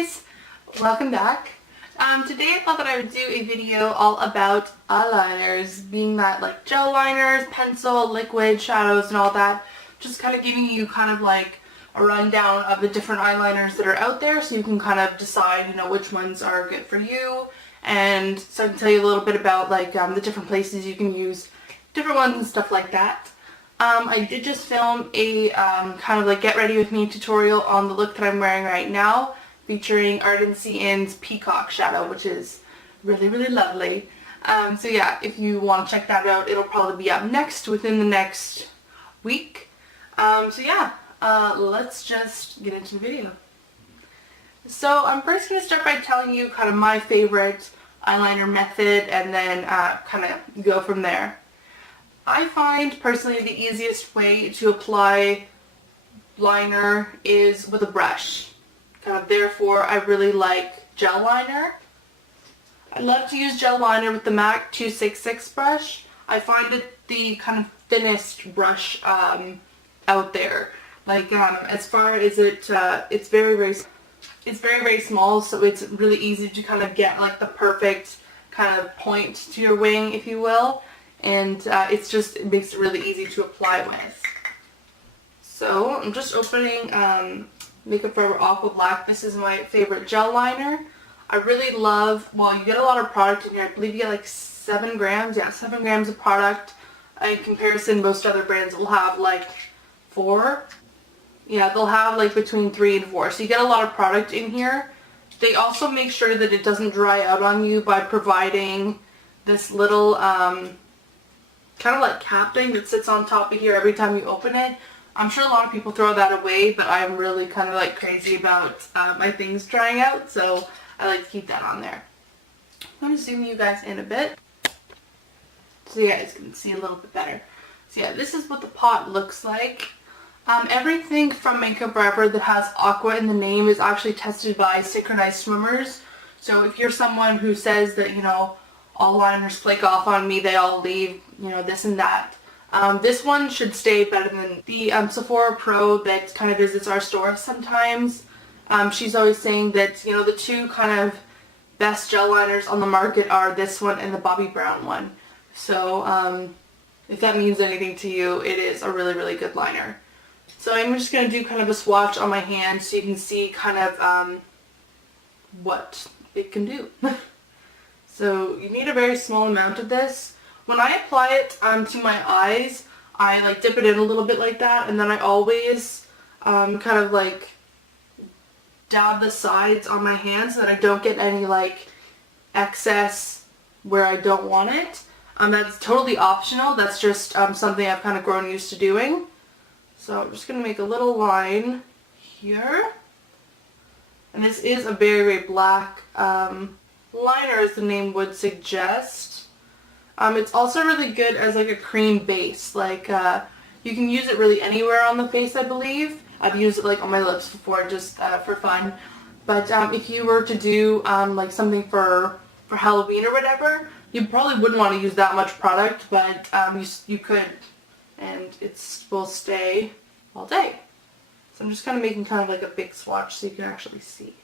guys! Welcome back. Today I thought that I would do a video all about eyeliners, being that like gel liners, pencil, liquid, shadows, and all that. Just kind of giving you kind of like a rundown of the different eyeliners that are out there so you can kind of decide, you know, which ones are good for you. And so I can tell you a little bit about like the different places you can use different ones and stuff like that. I did just film a kind of like get ready with me tutorial on the look that I'm wearing right now, featuring Arden In's Peacock Shadow, which is really, really lovely. So yeah, if you want to check that out, it'll probably be up next within the next week. So yeah, let's just get into the video. So I'm first going to start by telling you kind of my favorite eyeliner method and then kind of go from there. I find personally the easiest way to apply liner is with a brush. Therefore, I really like gel liner. I love to use gel liner with the MAC 266 brush. I find it the kind of thinnest brush out there. Like as far as it's very small, so it's really easy to kind of get like the perfect kind of point to your wing, if you will. And it makes it really easy to apply with. So I'm just opening Makeup Forever Aqua Black. This is my favorite gel liner. I really love, well, you get a lot of product in here. I believe you get like 7 grams. Yeah, 7 grams of product. In comparison, most other brands will have like 4. Yeah, they'll have like between 3 and 4. So you get a lot of product in here. They also make sure that it doesn't dry out on you by providing this little kind of like cap thing that sits on top of here every time you open it. I'm sure a lot of people throw that away, but I'm really kind of like crazy about my things drying out, so I like to keep that on there. I'm going to zoom you guys in a bit so you guys can see a little bit better. So yeah, this is what the pot looks like. Everything from Makeup Forever that has aqua in the name is actually tested by synchronized swimmers. So if you're someone who says that, you know, all liners flake off on me, they all leave, you know, this and that. This one should stay better than the Sephora Pro that kind of visits our store sometimes. She's always saying that, you know, the 2 kind of best gel liners on the market are this one and the Bobbi Brown one. So if that means anything to you, it is a really, really good liner. So I'm just going to do kind of a swatch on my hand so you can see kind of what it can do. So you need a very small amount of this. When I apply it to my eyes, I like dip it in a little bit like that, and then I always kind of like dab the sides on my hand so that I don't get any like excess where I don't want it. That's totally optional. That's just something I've kind of grown used to doing. So I'm just going to make a little line here. And this is a very, very black liner, as the name would suggest. It's also really good as like a cream base. Like you can use it really anywhere on the face, I believe. I've used it like on my lips before, just for fun. But if you were to do like something for Halloween or whatever, you probably wouldn't want to use that much product, but you could, and it will stay all day. So I'm just kind of making kind of like a big swatch so you can actually see.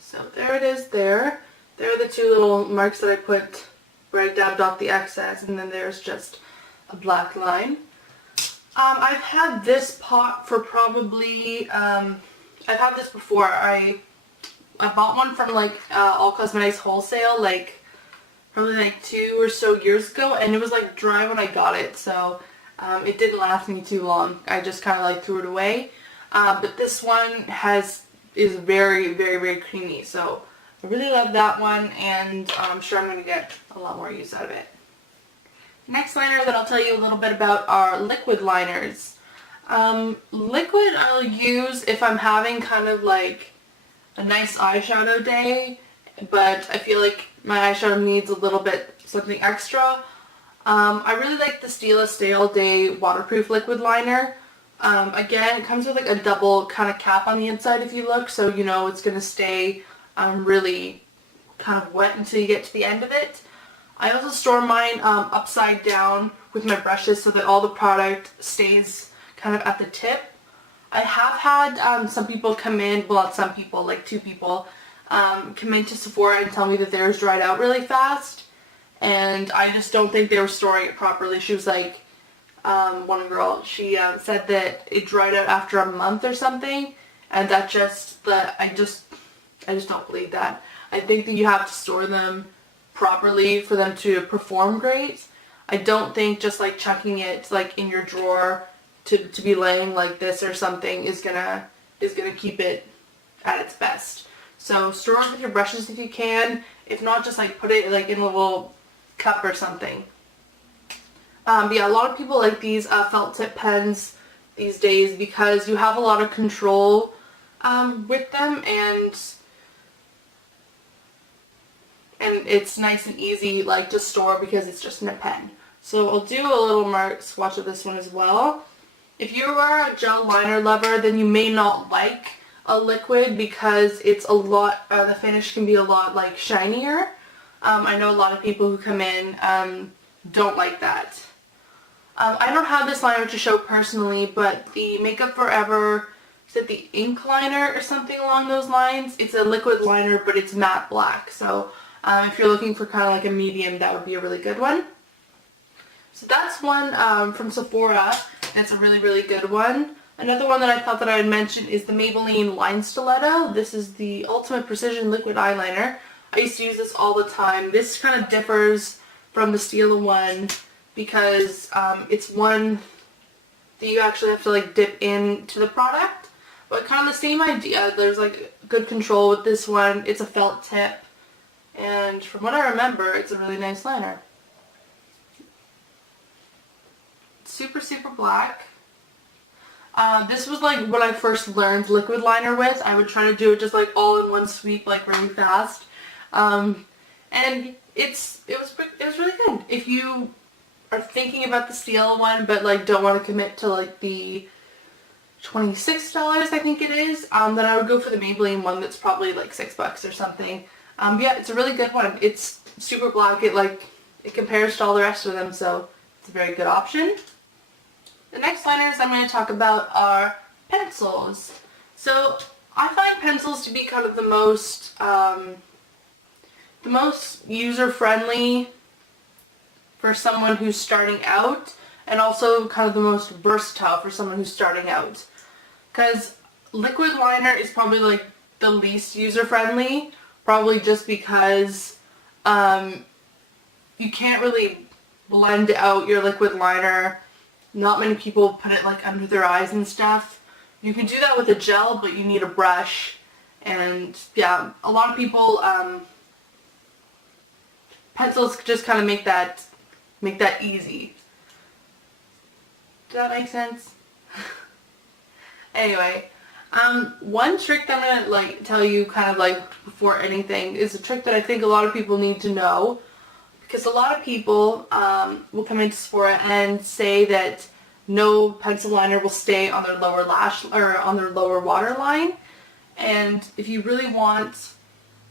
So there it is there. There are the 2 little marks that I put where I dabbed off the excess, and then there's just a black line. I've had this pot for probably, I've had this before. I bought one from like All Cosmetics Wholesale like probably like 2 or so years ago, and it was like dry when I got it, so it didn't last me too long. I just kind of like threw it away. But this one is very, very, very creamy, so I really love that one, and I'm sure I'm going to get a lot more use out of it. Next liner that I'll tell you a little bit about are liquid liners. Liquid I'll use if I'm having kind of like a nice eyeshadow day, but I feel like my eyeshadow needs a little bit something extra. I really like the Stila Stay All Day waterproof liquid liner. Again, it comes with like a double kind of cap on the inside if you look, so you know it's going to stay really kind of wet until you get to the end of it. I also store mine upside down with my brushes so that all the product stays kind of at the tip. I have had some people come in, well not some people, like 2 people, come into Sephora and tell me that theirs dried out really fast. And I just don't think they were storing it properly. She was like, one girl, she said that it dried out after a month or something, and that I just don't believe that. I think that you have to store them properly for them to perform great. I don't think just like chucking it like in your drawer to be laying like this or something is gonna keep it at its best. So store it with your brushes if you can. If not, just like put it like in a little cup or something. But yeah, a lot of people like these felt tip pens these days because you have a lot of control with them, and it's nice and easy like to store because it's just in a pen. So I'll do a little swatch of this one as well. If you are a gel liner lover, then you may not like a liquid because it's a lot, the finish can be a lot like shinier. I know a lot of people who come in don't like that. I don't have this liner to show personally, but the Makeup Forever, is it the ink liner or something along those lines? It's a liquid liner, but it's matte black. So if you're looking for kind of like a medium, that would be a really good one. So that's one from Sephora. It's a really, really good one. Another one that I thought that I would mention is the Maybelline Line Stiletto. This is the Ultimate Precision Liquid Eyeliner. I used to use this all the time. This kind of differs from the Stila one because it's one that you actually have to like dip into the product. But kind of the same idea. There's like good control with this one. It's a felt tip. And from what I remember, it's a really nice liner. Super, super black. This was like what I first learned liquid liner with. I would try to do it just like all in one sweep, like really fast. And it was really good. If you are thinking about the Stila one but like don't want to commit to like the $26 I think it is, then I would go for the Maybelline one that's probably like $6 or something. Yeah, it's a really good one. It's super black. It compares to all the rest of them, so it's a very good option. The next liners I'm going to talk about are pencils. So I find pencils to be kind of the most user-friendly for someone who's starting out, and also kind of the most versatile for someone who's starting out. Because liquid liner is probably like the least user-friendly, probably just because you can't really blend out your liquid liner. Not many people put it like under their eyes and stuff. You can do that with a gel, but you need a brush. And yeah, a lot of people, pencils just kind of make that easy. Does that make sense? Anyway, one trick that I'm going to tell you kind of like before anything is a trick that I think a lot of people need to know. Because a lot of people will come into Sephora and say that no pencil liner will stay on their lower lash or on their lower waterline, and if you really want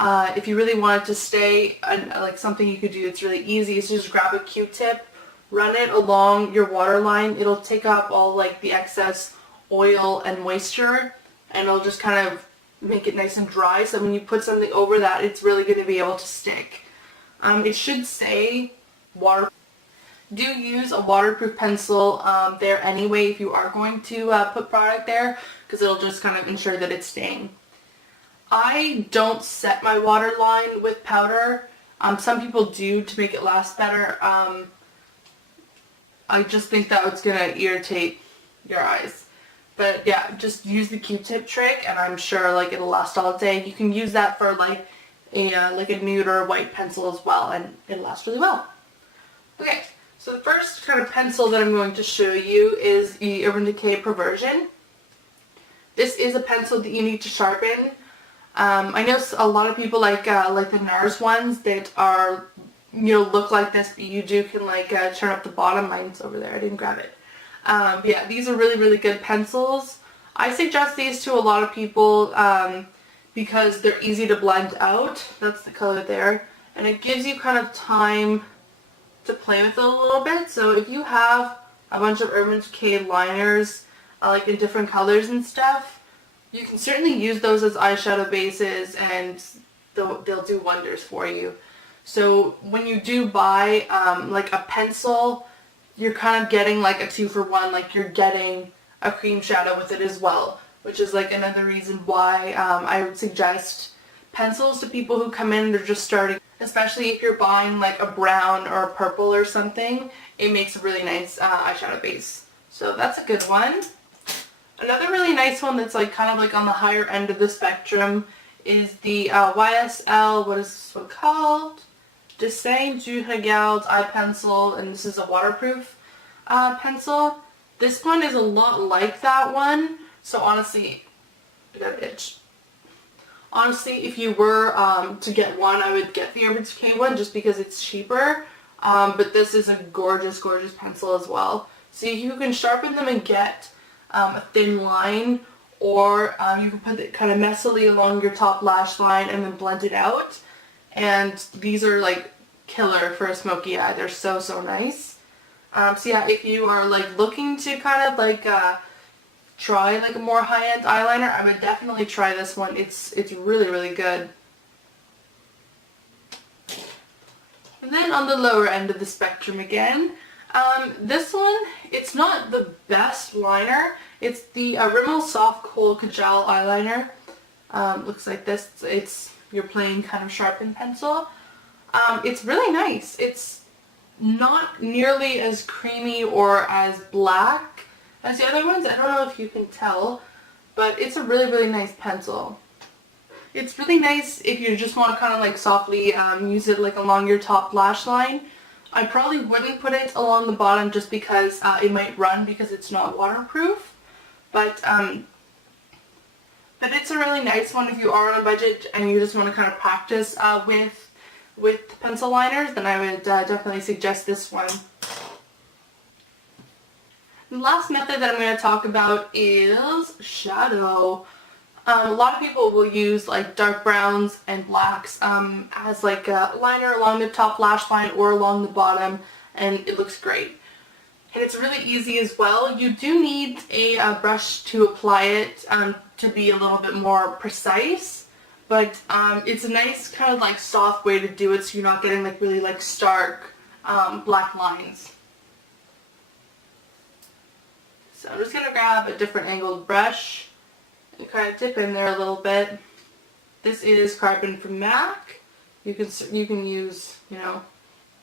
it to stay, like something you could do that's really easy is just grab a Q-tip, run it along your waterline. It'll take up all like the excess oil and moisture, and it'll just kind of make it nice and dry. So when you put something over that, it's really going to be able to stick. It should say water. Do use a waterproof pencil there anyway if you are going to put product there, because it'll just kind of ensure that it's staying. I don't set my waterline with powder. Some people do to make it last better. I just think that it's going to irritate your eyes. But yeah, just use the Q-tip trick and I'm sure like it'll last all day. You can use that for like a nude or a white pencil as well, and it'll last really well. Okay, so the first kind of pencil that I'm going to show you is the Urban Decay Perversion. This is a pencil that you need to sharpen. I know a lot of people like the NARS ones that are, look like this, but you can turn up the bottom. Mine's over there, I didn't grab it. But yeah, these are really, really good pencils. I suggest these to a lot of people because they're easy to blend out. That's the color there. And it gives you kind of time to play with it a little bit. So if you have a bunch of Urban Decay liners, like in different colors and stuff, you can certainly use those as eyeshadow bases, and they'll do wonders for you. So when you do buy like a pencil, you're kind of getting like a 2-for-1, like you're getting a cream shadow with it as well, which is like another reason why I would suggest pencils to people who come in and they're just starting, especially if you're buying like a brown or a purple or something. It makes a really nice eyeshadow base. So that's a good one. Another really nice one that's like kind of like on the higher end of the spectrum is the YSL, what is this one called? Dessin du Regard eye pencil, and this is a waterproof pencil. This one is a lot like that one, so honestly, I got an itch. Honestly, if you were to get one, I would get the Urban Decay one just because it's cheaper, but this is a gorgeous, gorgeous pencil as well. So you can sharpen them and get a thin line, or you can put it kind of messily along your top lash line and then blend it out. And these are like killer for a smoky eye. They're so, so nice. So yeah, if you are like looking to kind of like try like a more high-end eyeliner, I would definitely try this one. It's really, really good. And then on the lower end of the spectrum again, this one, it's not the best liner. It's the Rimmel Soft Kohl Kajal eyeliner. Looks like this. It's your plain kind of sharpened pencil. It's really nice. It's not nearly as creamy or as black as the other ones. I don't know if you can tell, but it's a really, really nice pencil. It's really nice if you just want to kind of like softly use it like along your top lash line. I probably wouldn't put it along the bottom just because it might run because it's not waterproof. But it's a really nice one if you are on a budget and you just want to kind of practice with pencil liners, then I would definitely suggest this one. The last method that I'm going to talk about is shadow. A lot of people will use like dark browns and blacks as like a liner along the top lash line or along the bottom, and it looks great. And it's really easy as well. You do need a brush to apply it to be a little bit more precise, but it's a nice kind of like soft way to do it so you're not getting like really like stark black lines. So I'm just going to grab a different angled brush and kind of dip in there a little bit. This is Carbon from MAC. You can use, you know,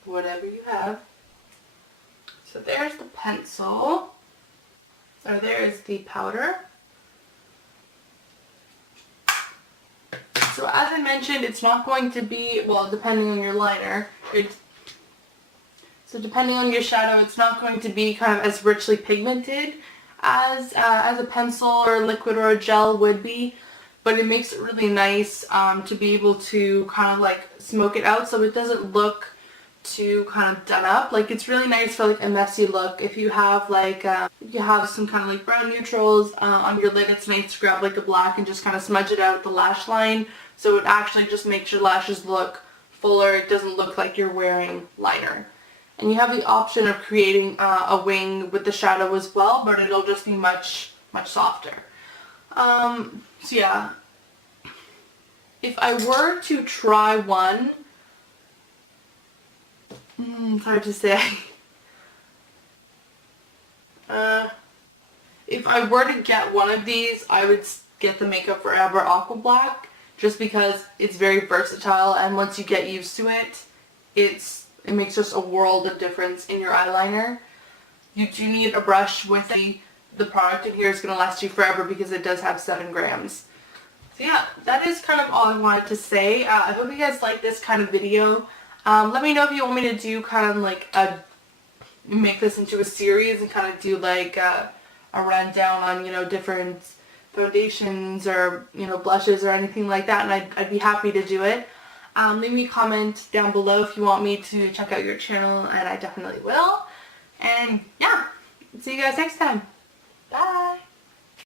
whatever you have. So there's the pencil, or there's the powder. So as I mentioned, it's not going to be, well, depending on your liner, so depending on your shadow, it's not going to be kind of as richly pigmented as a pencil or a liquid or a gel would be, but it makes it really nice to be able to kind of like smoke it out so it doesn't look too kind of done up. Like it's really nice for like a messy look. If you have like you have some kind of like brown neutrals on your lid, it's nice to grab like a black and just kind of smudge it out at the lash line, so it actually just makes your lashes look fuller. It doesn't look like you're wearing liner. And you have the option of creating a wing with the shadow as well, but it'll just be much, much softer. So yeah, if I were to try one, it's hard to say. If I were to get one of these, I would get the Makeup Forever Aqua Black, just because it's very versatile, and once you get used to it, it makes just a world of difference in your eyeliner. You do need a brush with the product in here is going to last you forever because it does have 7 grams. So yeah, that is kind of all I wanted to say. I hope you guys like this kind of video. Let me know if you want me to do kind of like make this into a series and kind of do like a rundown on, you know, different foundations or, you know, blushes or anything like that, and I'd be happy to do it. Leave me a comment down below if you want me to check out your channel, and I definitely will. And yeah, see you guys next time. Bye!